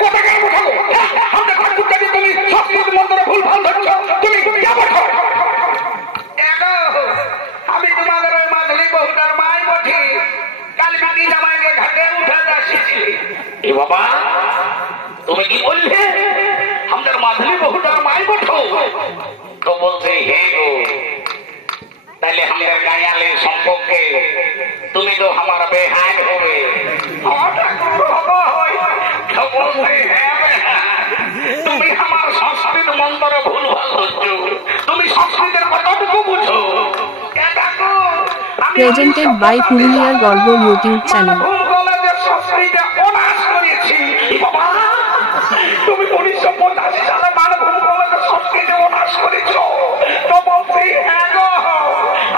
কোথাকার বোঝাবো? আমরা ঠাকুর জানি তুমি সংস্কৃত মন্ত্র ভুল ভাল ধরছ, তুমি কে বোঝো? আমি তোমাদের ওই মাঝলি বহুটার মাই বঠি, কাল বিটি জামাইকে ঘাটে উঠে যাচ্ছি। এ বাবা তুমি কি বললে আমাদের মাঝলি বহুটার মাই বঠো? তো বলছে হে গো, তাহলে আমাদের গায়ালের সম্পর্কে তুমি তো আমার বেহান হবে। তুমি আমার সংস্কৃত মন্ত্র ভুল ভাল হচ্ছ, তুমি সংস্কৃতের কতটুকু বুঝো? Presented by Puruliar Gorgo YouTube channel. সংস্কৃতে অনার্স করেছি। তুমি 1985 সালে মানভূম কলেজে সংস্কৃতে অনার্স করেছ? তো বলছি হ্যাঁ গো,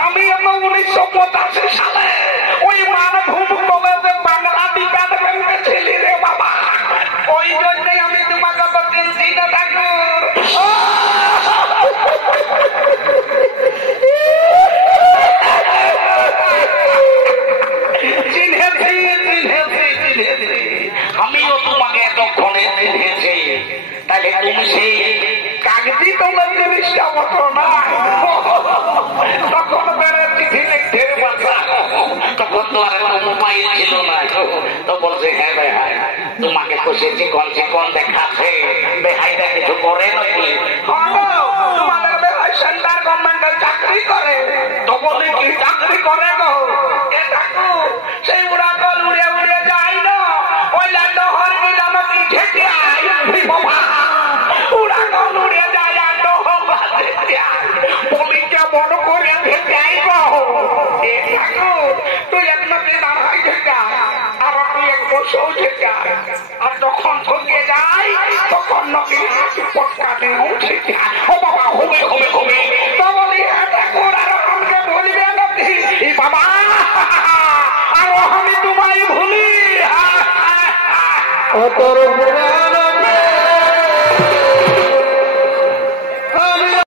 আমি 1985 সালে ওই মানভূম কলেজে বাংলা বিজ্ঞান ছিলি রে বাবা। ওই জন্যই আমি তোমাকে তো চিনছি না ঠাকুর। আমিও তোমাকে এতক্ষণে চিনেছি, তাহলে তুমি সেই কাগজি তোমার জিনিসটা মতো না। তখন বেড়ে চিঠি লিখতে বাচ্চা, তখন তো আর মোবাইল ছিল না। তো বলছে হ্যাঁ ভাই, হ্যাঁ তোমাকে তো সে চিকন চিকন দেখাচ্ছে, বেহাইটা কিছু করে নাকি? তোমাদের বেহাই সেন্টার গভর্নমেন্টের চাকরি করে। তো বলে কি চাকরি করে গো? সেই উড়া কল উড়ে উড়ে যায় না, ওই ডহর নিলাম কি ঠেকে আয় বাবা। উড়া কল উড়ে যায় আর ডহর পলিটা বড় করে ঠেকে আই গো। তুই এক নদী দাঁড়াই ঠেকা, আর তুই এক বসেও ঠেকা, আর যখন ঠকে যায় তখন নদী পটকাতে উঠে যায়। ও বাবা হবে হবে হবে। তো বলি ঠাকুর আর আমাকে বলবে নদী বাবা, আর আমি তোমায় ভুলি।